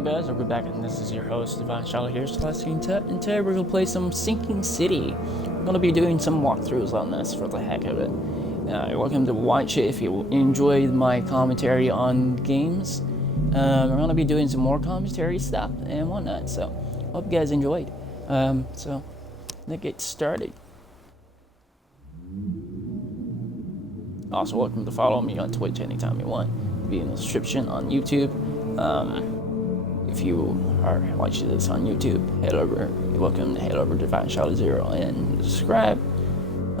Hello guys, welcome back, and this is your host Divine Charlotte here, Celestine Tut, and today we're gonna play some Sinking City. We're gonna be doing some walkthroughs on this for the heck of it. You're welcome to watch it if you enjoyed my commentary on games. We're gonna be doing some more commentary stuff and whatnot, so hope you guys enjoyed. So let's get started. Also, welcome to follow me on Twitch anytime you want. It'll be in the description on YouTube. If you are watching this on YouTube, you're welcome to head over to Divine Charlotte 0 and subscribe.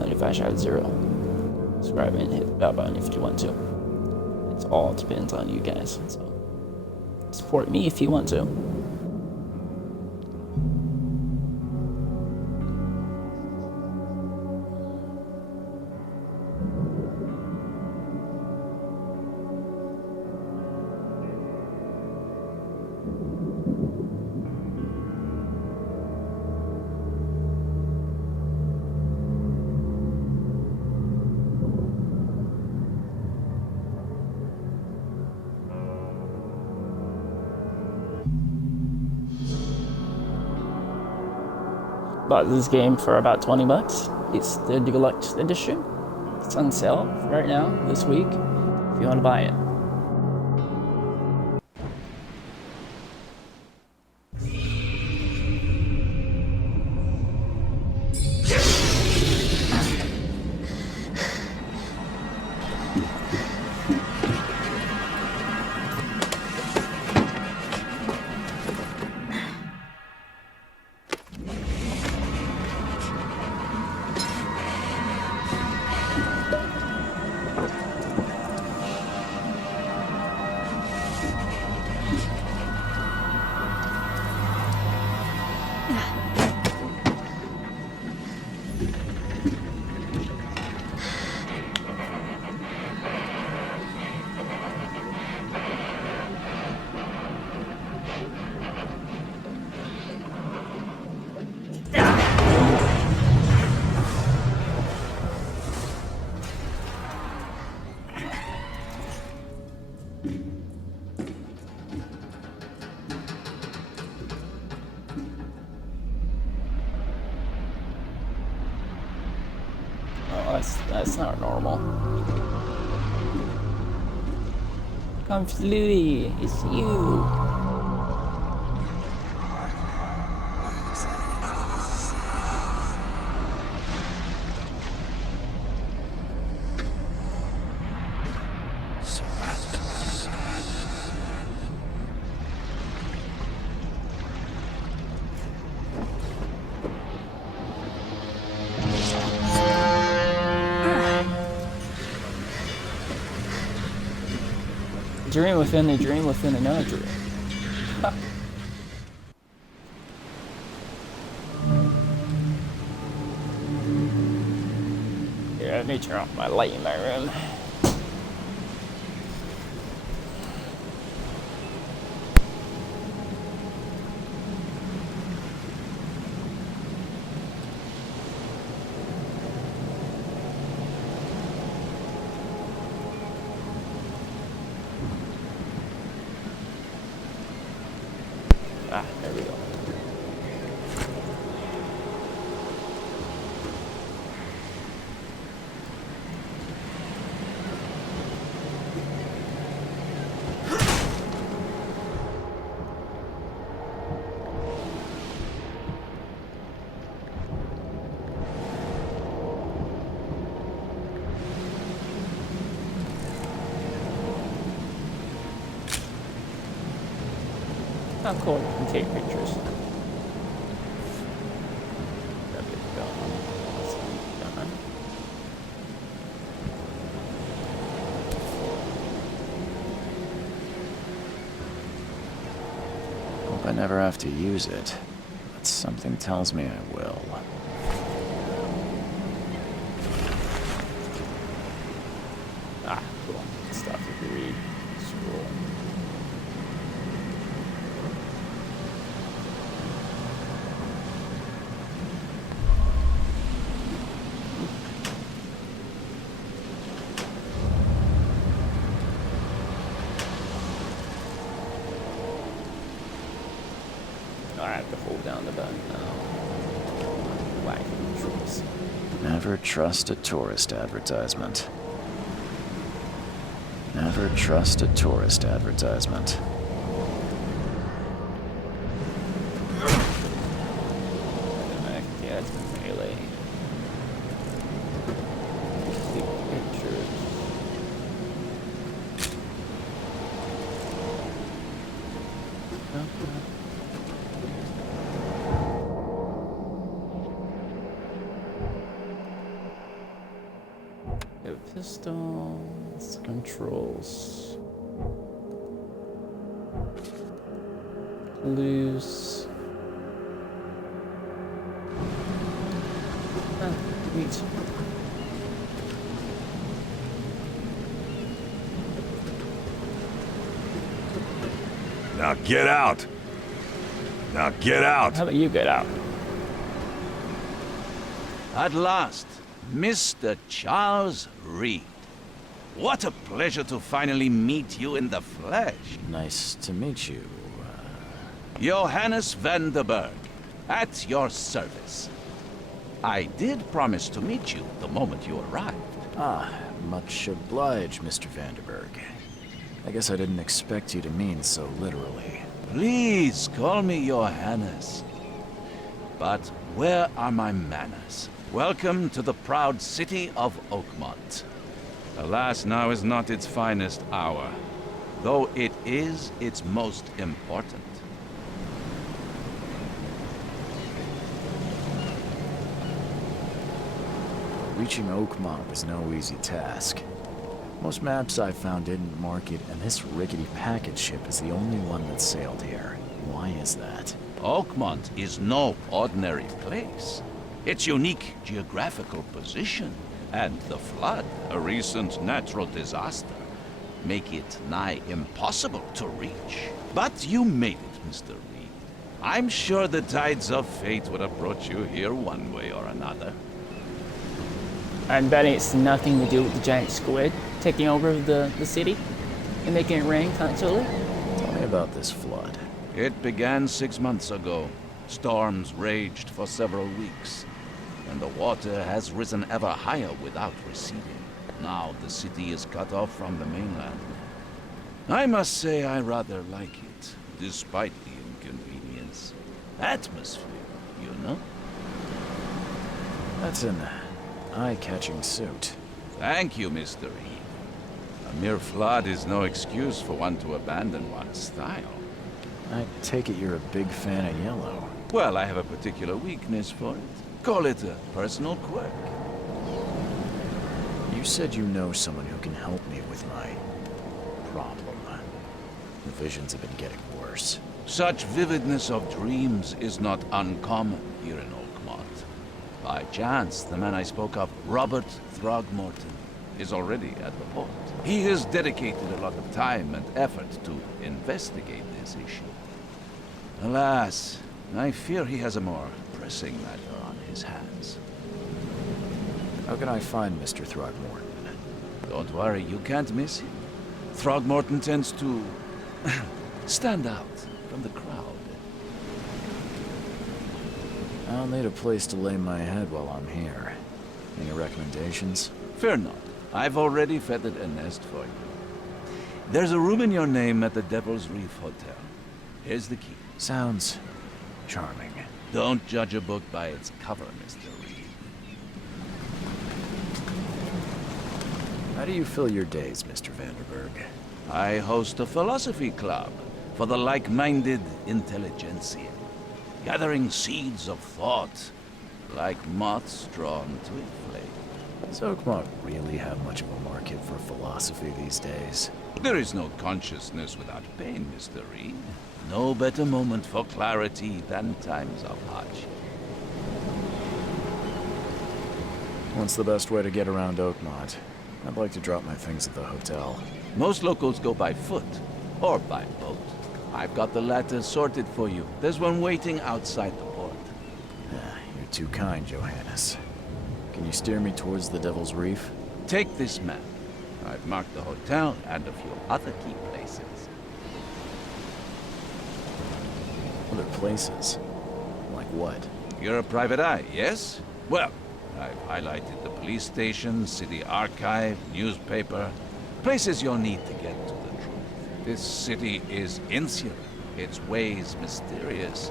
Divine Charlotte 0. Subscribe and hit the bell button if you want to. It all depends on you guys. So support me if you want to. Bought this game for about 20 bucks. It's the deluxe edition. It's on sale right now this week if you want to buy it. That's not normal. Come, Fluey, it's you. Dream within a dream within another dream. Here, let me turn off my light in my room. Ah, there we go. Oh, cool. You can take pictures. Hope I never have to use it, but something tells me I will. Ah, cool. Stuff you can read. Scroll. I have to hold down the button now. Whack controls. Never trust a tourist advertisement. Never trust a tourist advertisement. Yeah, it's melee. Take pictures. Pistols, controls, loose. Neat. Now get out! Now get out! How about you get out? At last, Mr. Charles Reed. What a pleasure to finally meet you in the flesh. Nice to meet you. Johannes van der Berg, at your service. I did promise to meet you the moment you arrived. Much obliged, Mr. Vanderberg. I guess I didn't expect you to mean so literally. Please call me Johannes. But where are my manners? Welcome to the proud city of Oakmont. Alas, now is not its finest hour, though it is its most important. Reaching Oakmont was no easy task. Most maps I found didn't mark it, and this rickety package ship is the only one that sailed here. Why is that? Oakmont is no ordinary place. Its unique geographical position and the flood, a recent natural disaster, make it nigh impossible to reach. But you made it, Mr. Reed. I'm sure the tides of fate would have brought you here one way or another. I'm betting it's nothing to do with the giant squid taking over the city and making it rain constantly. Tell me about this flood. It began 6 months ago. Storms raged for several weeks, and the water has risen ever higher without receding. Now the city is cut off from the mainland. I must say I rather like it, despite the inconvenience. Atmosphere, you know? That's an eye-catching suit. Thank you, Mr. Reed. A mere flood is no excuse for one to abandon one's style. I take it you're a big fan of yellow. Well, I have a particular weakness for it. Call it a personal quirk. You said you know someone who can help me with my problem. The visions have been getting worse. Such vividness of dreams is not uncommon here in Oakmont. By chance, the man I spoke of, Robert Throgmorton, is already at the port. He has dedicated a lot of time and effort to investigate this issue. Alas, I fear he has a more pressing matter on his hands. How can I find Mr. Throgmorton? Don't worry, you can't miss him. Throgmorton tends to stand out from the crowd. I'll need a place to lay my head while I'm here. Any recommendations? Fear not. I've already feathered a nest for you. There's a room in your name at the Devil's Reef Hotel. Here's the key. Sounds charming. Don't judge a book by its cover, Mr. Reed. How do you fill your days, Mr. Vanderberg? I host a philosophy club for the like-minded intelligentsia, gathering seeds of thought like moths drawn to a flame. Does Oakmont really have much of a market for philosophy these days? There is no consciousness without pain, Mr. Reed. No better moment for clarity than times of hardship. What's the best way to get around Oakmont? I'd like to drop my things at the hotel. Most locals go by foot or by boat. I've got the latter sorted for you. There's one waiting outside the port. You're too kind, Johannes. Can you steer me towards the Devil's Reef? Take this map. I've marked the hotel and a few other key places. What other places. Like what? You're a private eye, yes? Well, I've highlighted the police station, city archive, newspaper. Places you'll need to get to the truth. This city is insular. Its ways mysterious.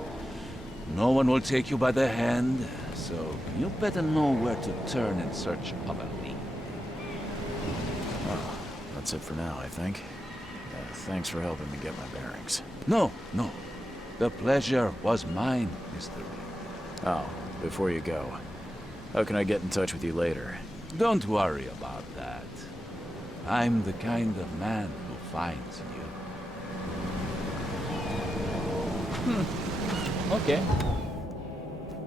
No one will take you by the hand, so you better know where to turn in search of a lead. Well, that's it for now, I think. Thanks for helping me get my bearings. No. The pleasure was mine, Mr. Reed. Oh, before you go, how can I get in touch with you later? Don't worry about that. I'm the kind of man who finds you. Okay.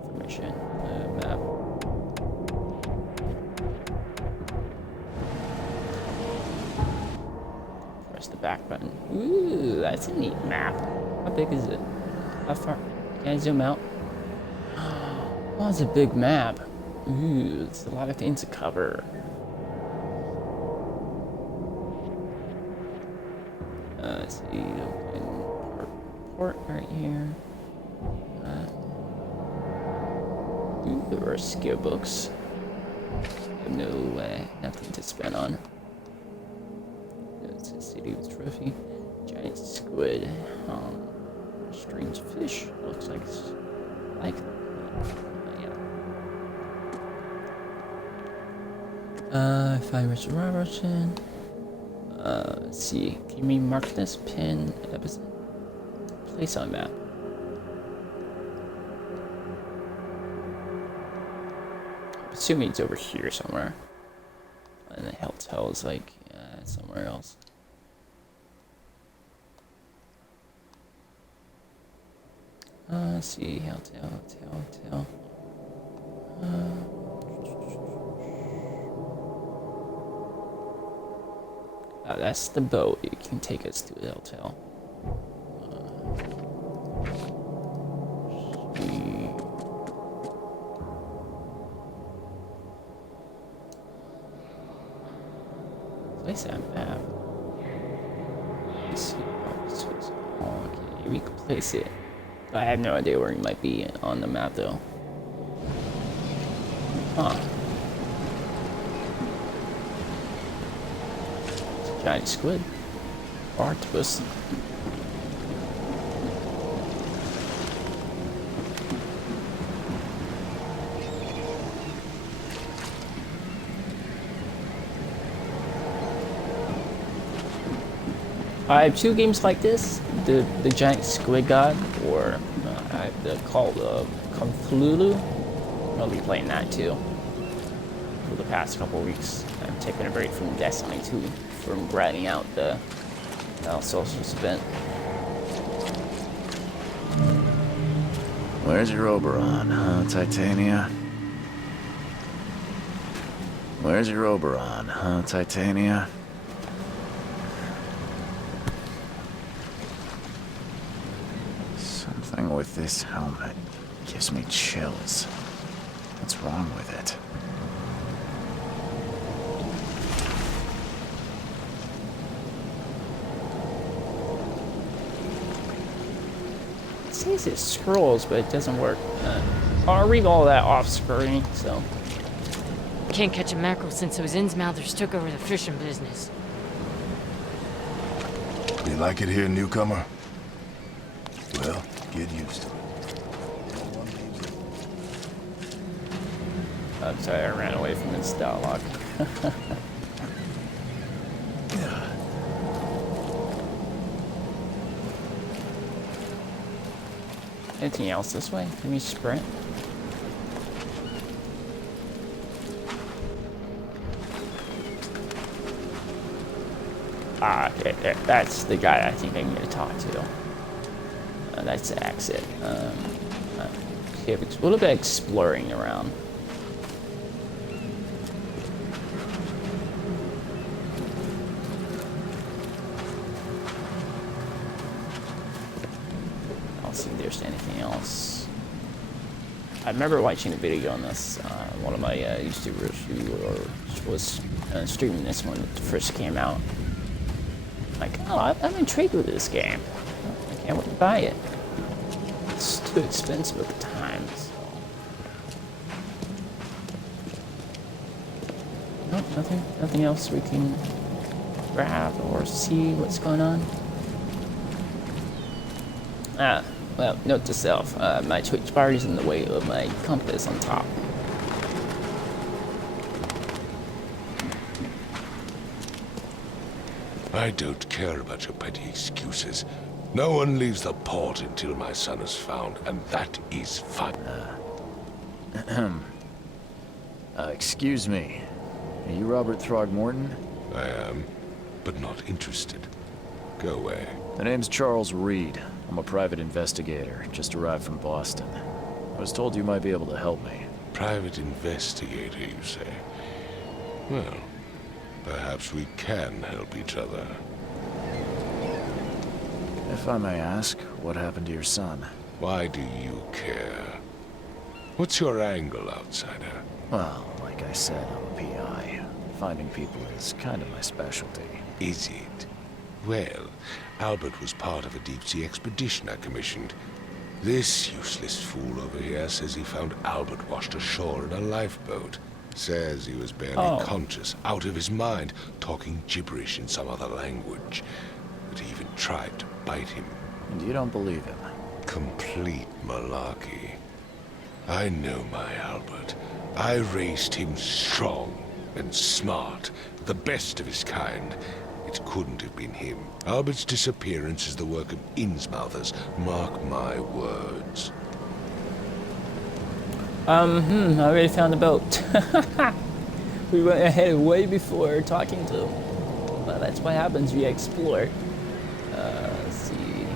Information. Map. Press the back button. Ooh, that's a neat map. How big is it? How far? Can I zoom out? Oh, it's a big map. Ooh, it's a lot of things to cover. Let's see. Open port right here. Ooh, there are skill books. No way. Nothing to spend on. It's a city with trophy. Giant squid. Strange fish. Looks like it's like. Yeah. Find Mr. Robertson. Let's see. Can we mark this pin episode? Place on map. I'm assuming it's over here somewhere. And the hotel is like somewhere else. Let's see. Hotel. That's the boat. It can take us to the hotel. Place that map. Let's see. Okay, we can place it. I have no idea where it might be on the map though. Huh. Giant squid. Octopus. I have two games like this. The Giant Squid God, or I have the called Kung Flulu. I'll be playing that too. For the past couple of weeks. I'm taking a break from Destiny 2. From grinding out the social spent. Where's your Oberon, huh, Titania? Where's your Oberon, huh, Titania? Something with this helmet gives me chills. What's wrong with it? It says it scrolls, but it doesn't work. I'll read all that off screen, so. Can't catch a mackerel since those Innsmouthers took over the fishing business. You like it here, newcomer? Well, get used to it. I'm sorry, I ran away from this dialogue. Anything else this way? Can we sprint? Ah, okay, there. That's the guy I think I'm going to talk to. That's the exit. Okay, a little bit exploring around. I don't see if there's anything else. I remember watching a video on this. One of my YouTubers who was streaming this when it first came out. Like, oh, I'm intrigued with this game. I can't wait to buy it. it's too expensive at the time. So. Nope, nothing else we can grab or see what's going on. Well, note to self, my Twitch bar is in the way of my compass on top. I don't care about your petty excuses. No one leaves the port until my son is found, and that is fine. Excuse me. Are you Robert Throgmorton? I am, but not interested. Go away. The name's Charles Reed. I'm a private investigator, just arrived from Boston. I was told you might be able to help me. Private investigator, you say? Well, perhaps we can help each other. If I may ask, what happened to your son? Why do you care? What's your angle, outsider? Well, like I said, I'm a PI. Finding people is kind of my specialty. Is it? Well, Albert was part of a deep-sea expedition I commissioned. This useless fool over here says he found Albert washed ashore in a lifeboat. Says he was barely conscious, out of his mind, talking gibberish in some other language. That he even tried to bite him. And you don't believe him? Complete malarkey. I know my Albert. I raised him strong and smart, the best of his kind. It couldn't have been him. Albert's disappearance is the work of Innsmouthers. Mark my words. I already found the boat. We went ahead way before talking to him. Well, that's what happens, you explore. Let's see.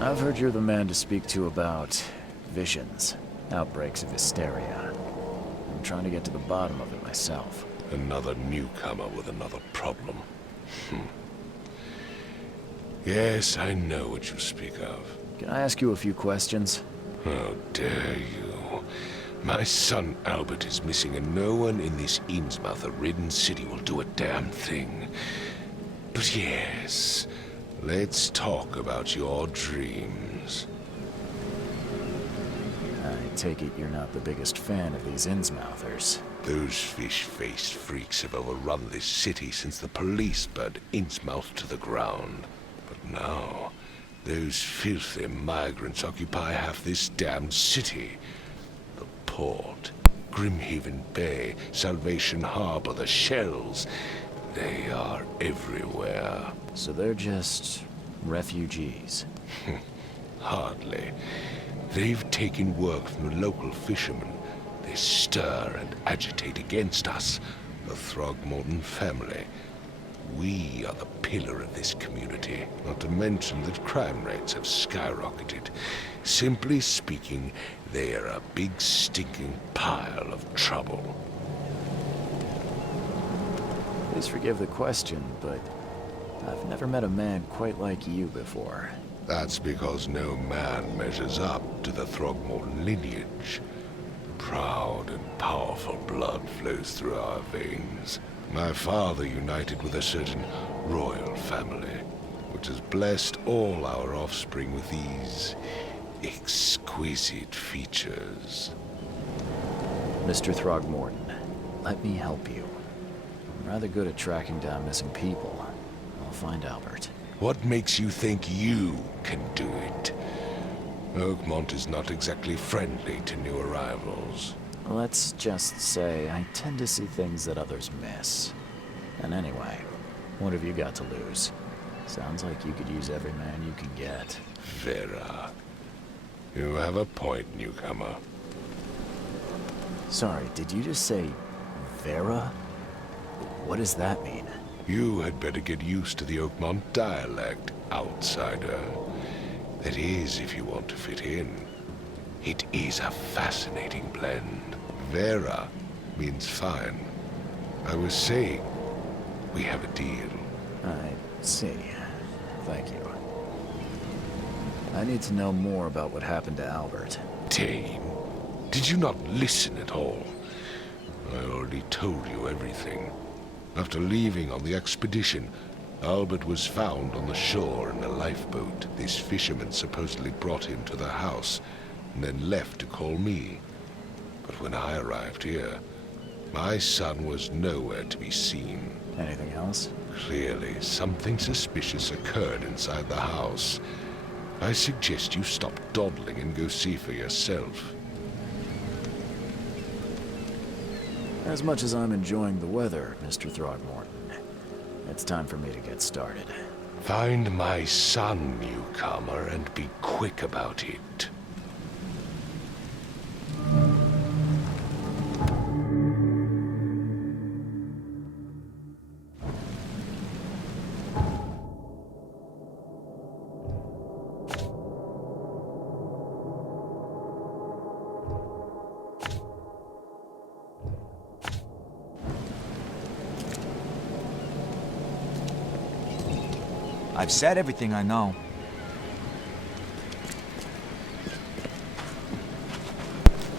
I've heard you're the man to speak to about visions, outbreaks of hysteria. I'm trying to get to the bottom of it myself. Another newcomer with another problem. Yes, I know what you speak of. Can I ask you a few questions? How dare you? My son Albert is missing, and no one in this Innsmouther-ridden city will do a damn thing. But yes, let's talk about your dreams. I take it you're not the biggest fan of these Innsmouthers. Those fish-faced freaks have overrun this city since the police burned Innsmouth to the ground. But now, those filthy migrants occupy half this damned city. The port, Grimhaven Bay, Salvation Harbor, the shells. They are everywhere. So they're just refugees? Hardly. They've taken work from the local fishermen. They stir and agitate against us, the Throgmorton family. We are the pillar of this community, not to mention that crime rates have skyrocketed. Simply speaking, they are a big stinking pile of trouble. Please forgive the question, but I've never met a man quite like you before. That's because no man measures up to the Throgmorton lineage. Proud and powerful blood flows through our veins. My father united with a certain royal family, which has blessed all our offspring with these exquisite features. Mr. Throgmorton, let me help you. I'm rather good at tracking down missing people. I'll find Albert. What makes you think you can do it? Oakmont is not exactly friendly to new arrivals. Let's just say I tend to see things that others miss. And anyway, what have you got to lose? Sounds like you could use every man you can get. Vera. You have a point, newcomer. Sorry, did you just say Vera? What does that mean? You had better get used to the Oakmont dialect, outsider. That is, if you want to fit in. It is a fascinating blend. Vera means fine. I was saying, we have a deal. I see. Thank you. I need to know more about what happened to Albert. Dane, did you not listen at all? I already told you everything. After leaving on the expedition, Albert was found on the shore in a lifeboat. This fisherman supposedly brought him to the house and then left to call me. But when I arrived here, my son was nowhere to be seen. Anything else? Clearly, something suspicious occurred inside the house. I suggest you stop dawdling and go see for yourself. As much as I'm enjoying the weather, Mr. Throgmorton, it's time for me to get started. Find my son, Newcomer, and be quick about it. I've said everything I know.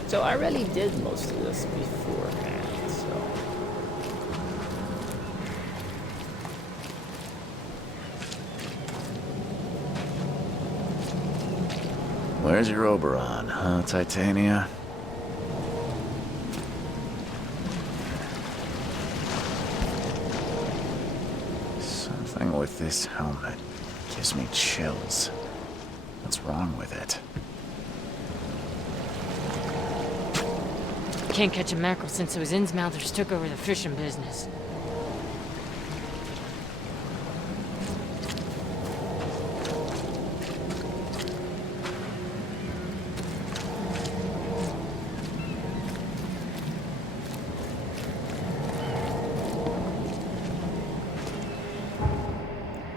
So I already did most of this beforehand, so... Where's your Oberon, huh, Titania? Something with this helmet gives me chills. What's wrong with it? Can't catch a mackerel since those Innsmouthers took over the fishing business.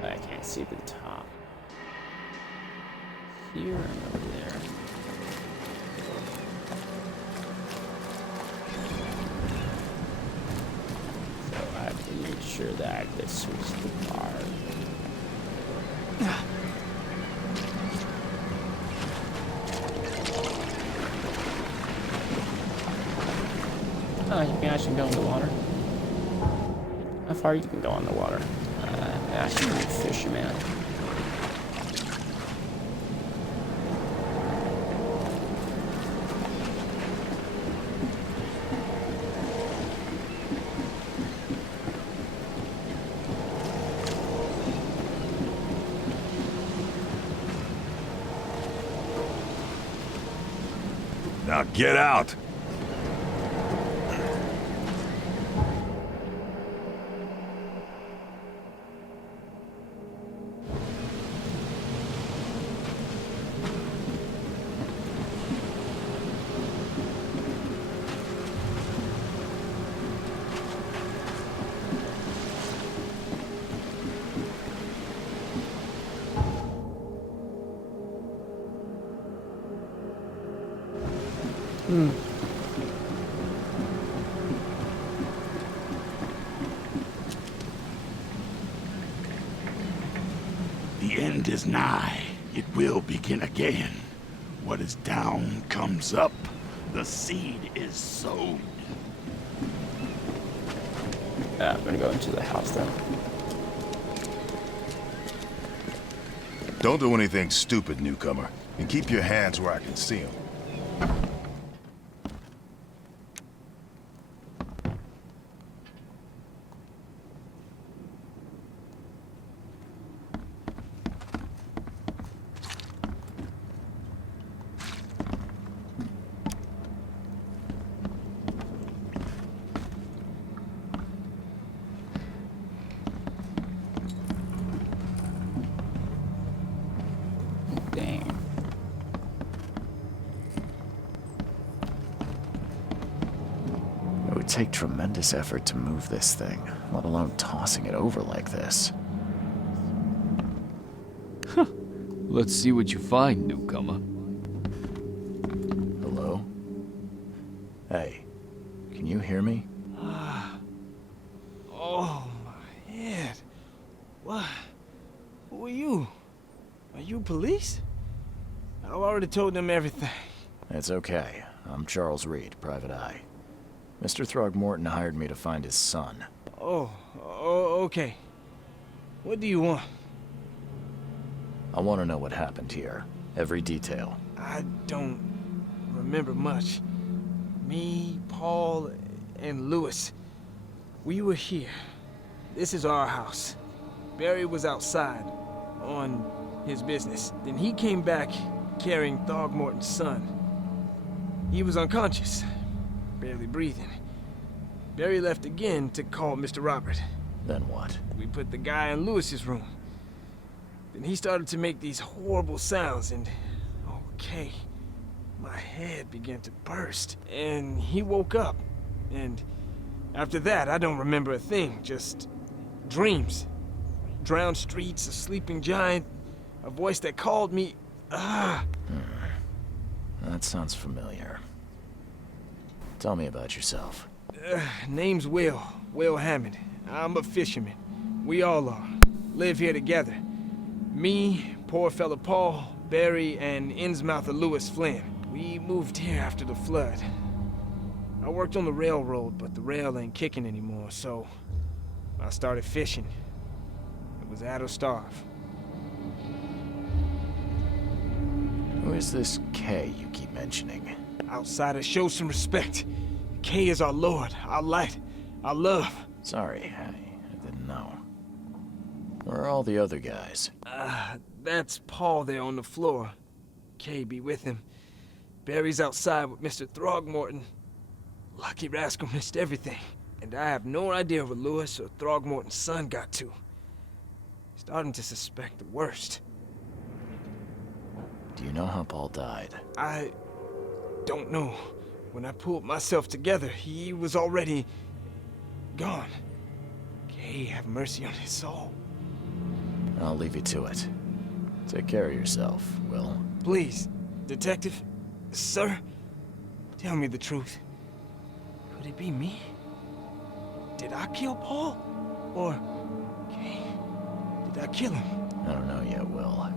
I can't see the top. Here and over there. So I have to make sure that this was the bar. Oh, you can actually go in the water. How far you can go in the water? Actually, I'm a fisherman. Now get out! The end is nigh. It will begin again. What is down comes up. The seed is sown. I'm gonna go into the house then. Don't do anything stupid, newcomer. And keep your hands where I can see them. Dang. It would take tremendous effort to move this thing, let alone tossing it over like this. Let's see what you find, newcomer. Hello? Hey, can you hear me? Oh, my head. What? Who are you? Are you police? I've already told them everything. It's okay. I'm Charles Reed, Private Eye. Mr. Throgmorton hired me to find his son. Oh, okay. What do you want? I want to know what happened here. Every detail. I don't remember much. Me, Paul, and Lewis. We were here. This is our house. Barry was outside, on his business. Then he came back carrying Throgmorton's son. He was unconscious, barely breathing. Barry left again to call Mr. Robert. Then what? We put the guy in Lewis's room. Then he started to make these horrible sounds and... okay. My head began to burst, and he woke up. And after that, I don't remember a thing, just dreams. Drowned streets, a sleeping giant, a voice that called me. That sounds familiar. Tell me about yourself. Name's Will Hammond. I'm a fisherman. We all are. Live here together. Me, poor fella Paul, Barry, and Innsmouther Lewis Flynn. We moved here after the flood. I worked on the railroad, but the rail ain't kicking anymore, so I started fishing. It was at or starve. Who is this K you keep mentioning? Outsiders, show some respect. K is our lord, our light, our love. Sorry, I didn't know. Where are all the other guys? That's Paul there on the floor. K be with him. Barry's outside with Mr. Throgmorton. Lucky rascal missed everything. And I have no idea where Lewis or Throgmorton's son got to. Starting to suspect the worst. Do you know how Paul died? I don't know. When I pulled myself together, he was already gone. K have mercy on his soul. I'll leave you to it. Take care of yourself, Will. Please, detective, sir, tell me the truth. Could it be me? Did I kill Paul? Or K? Did I kill him? I don't know yet, Will.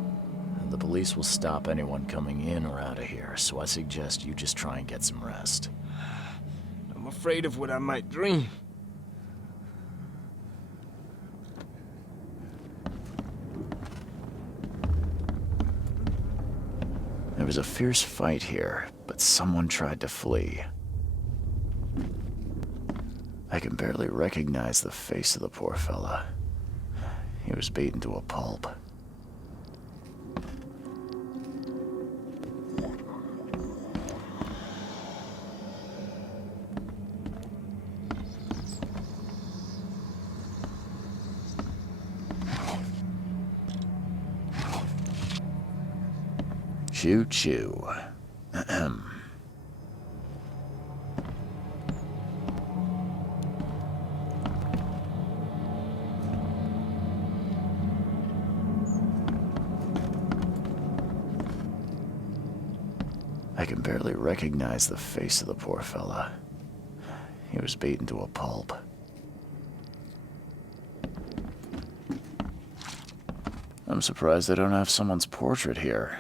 The police will stop anyone coming in or out of here, so I suggest you just try and get some rest. I'm afraid of what I might dream. There was a fierce fight here, but someone tried to flee. I can barely recognize the face of the poor fella. He was beaten to a pulp. Choo-choo. Ahem. I can barely recognize the face of the poor fella. He was beaten to a pulp. I'm surprised they don't have someone's portrait here.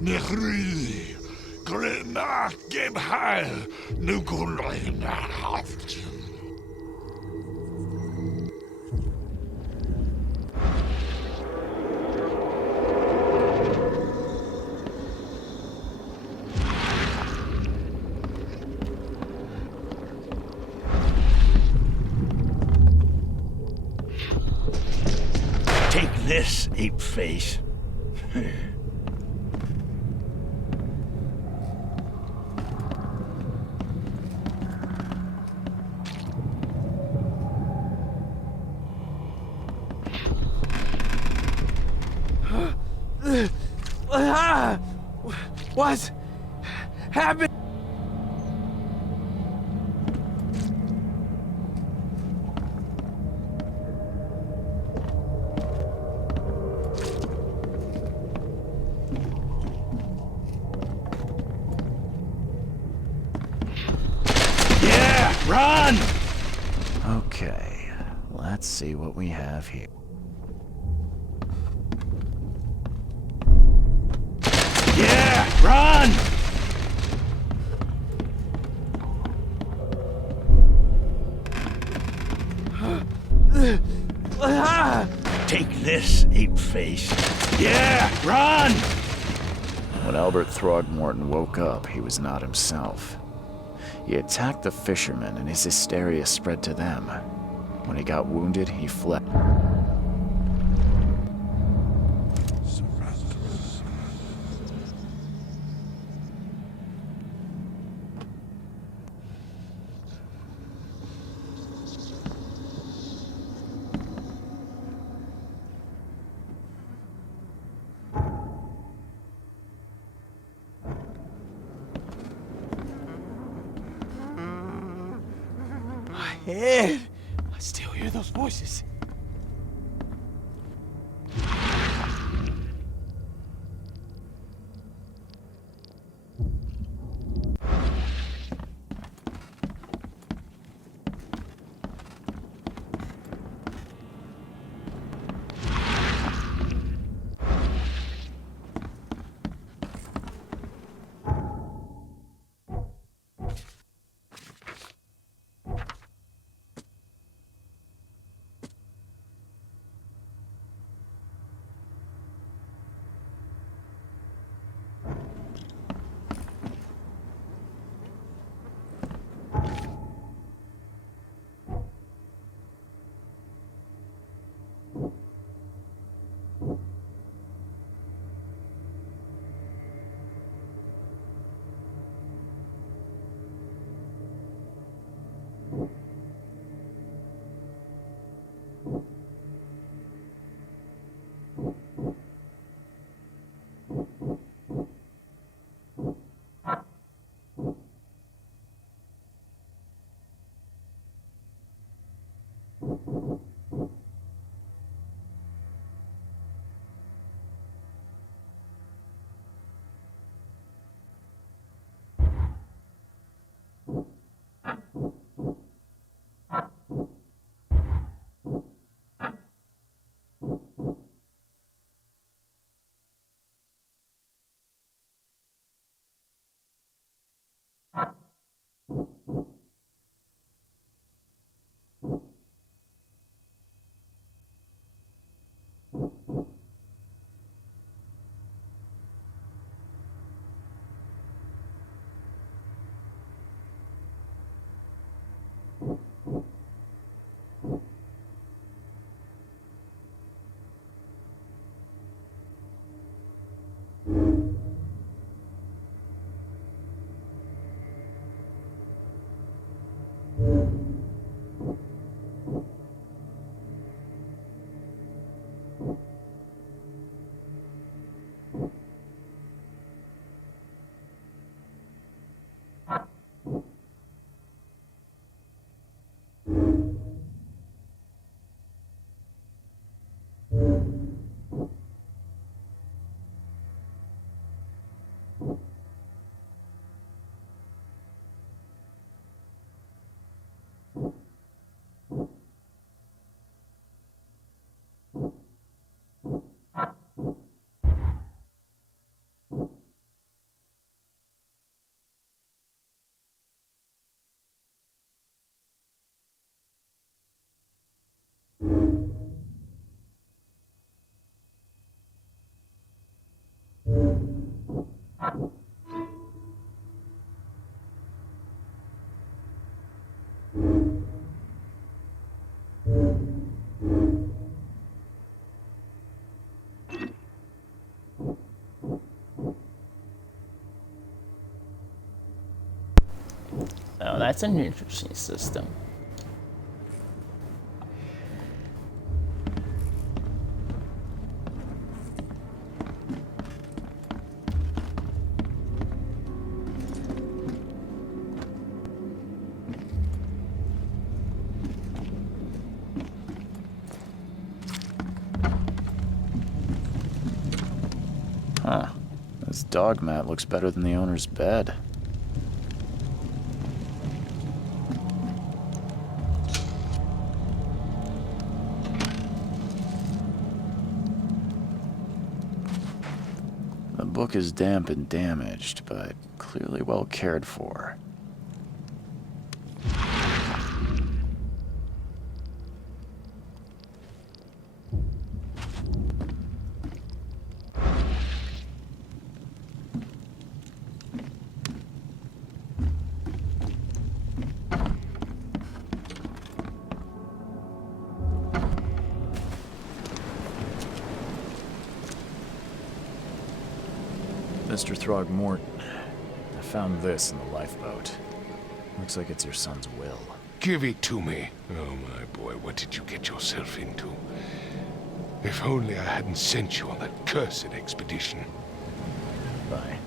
Nechri, Glena, Gebheil, Nukulina, Haft. Take this, ape face. What's happened? Yeah, run! Okay, let's see what we have here. Yeah, run! Take this, ape-face. Yeah, run! When Albert Throgmorton woke up, he was not himself. He attacked the fishermen, and his hysteria spread to them. When he got wounded, he fled. My head. I still hear those voices. Now that's an interesting system. Huh. This dog mat looks better than the owner's bed. The book is damp and damaged, but clearly well cared for. Mr. Throgmorton, I found this in the lifeboat. Looks like it's your son's will. Give it to me. Oh, my boy, what did you get yourself into? If only I hadn't sent you on that cursed expedition. Bye.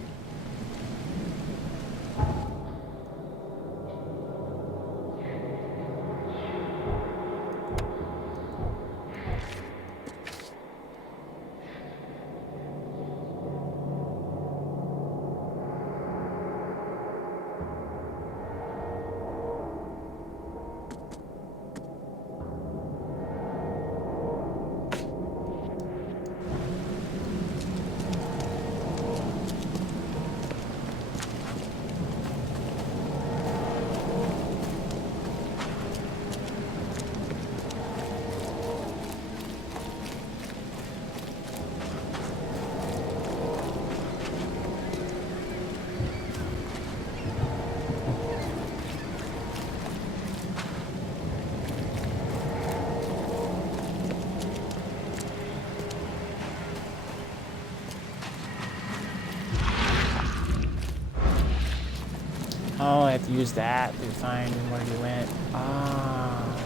Oh, I have to use that to find where he went. Ah.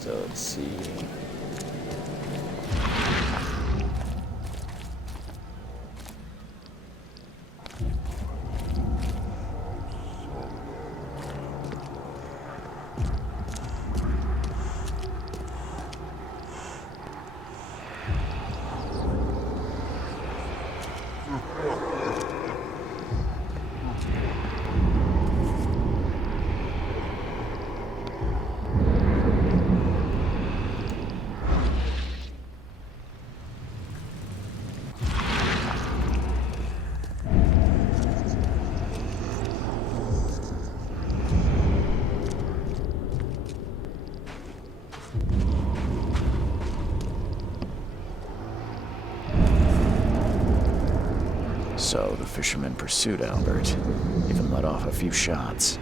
So let's see. So the fisherman pursued Albert, even let off a few shots.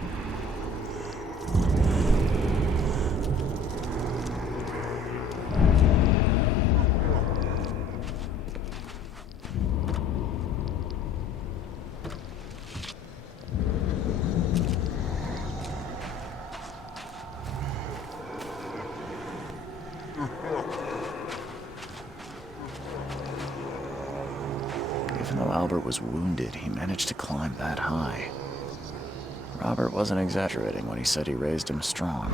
Even though Albert was wounded, he managed to climb that high. Robert wasn't exaggerating when he said he raised him strong.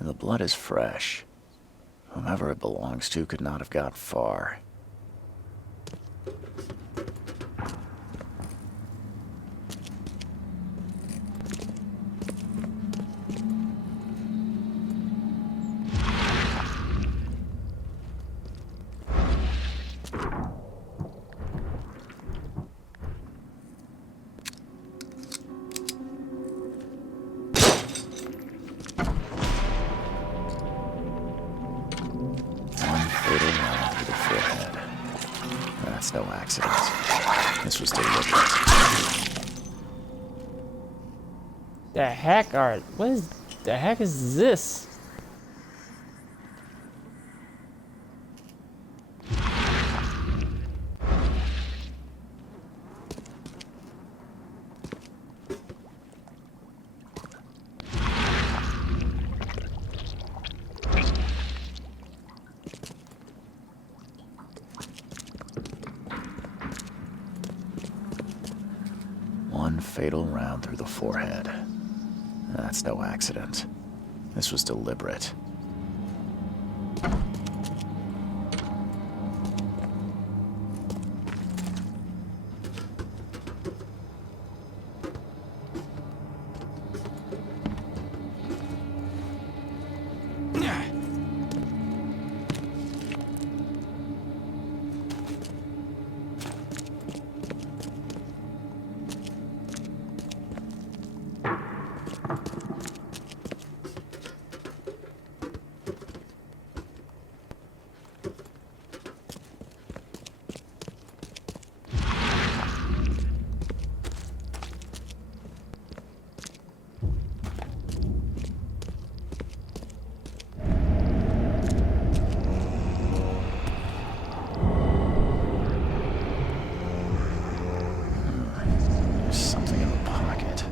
The blood is fresh. Whomever it belongs to could not have got far. That's no accident. This was deliberate. The heck are... What is... The heck is this? fatal round through the forehead. That's no accident. This was deliberate. There's something in the pocket.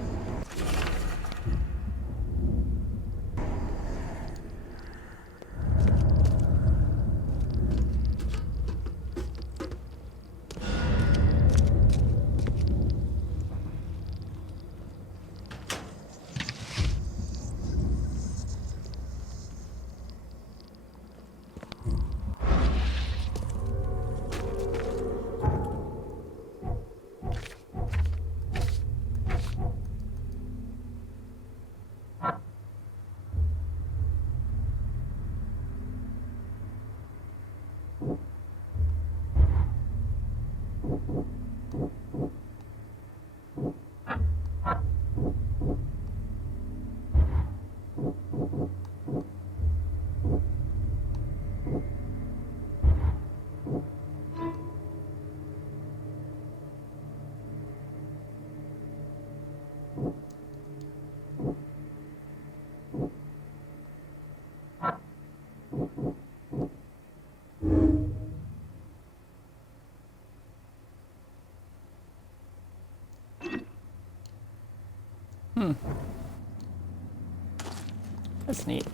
That's neat.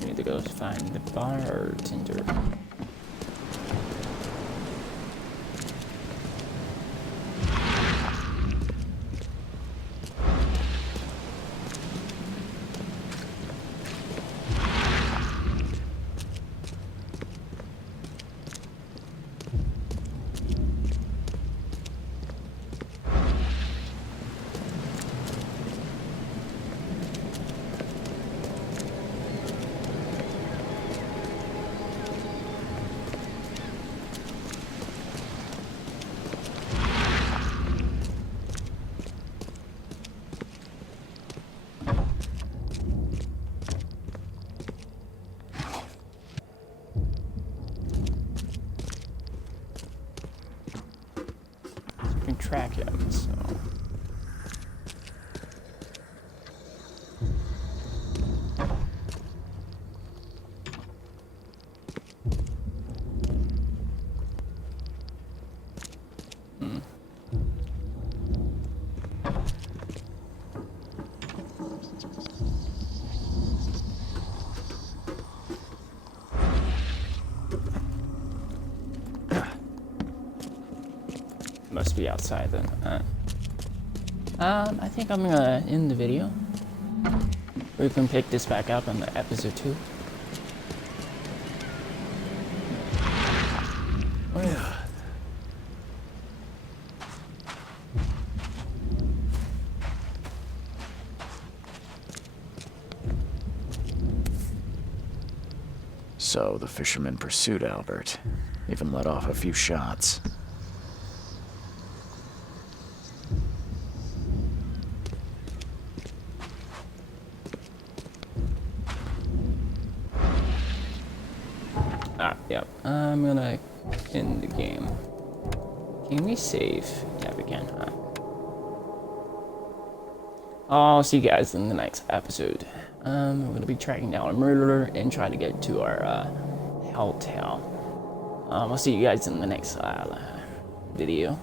I need to go find the bartender. Track him, so must be outside then. I think I'm gonna end the video. We can pick this back up on the episode 2. Oh yeah. So the fisherman pursued Albert, even let off a few shots. Yep. I'm gonna end the game. Can we save? Yeah, we can. I'll see you guys in the next episode. We're gonna be tracking down a murderer and try to get to our hotel. I'll see you guys in the next video.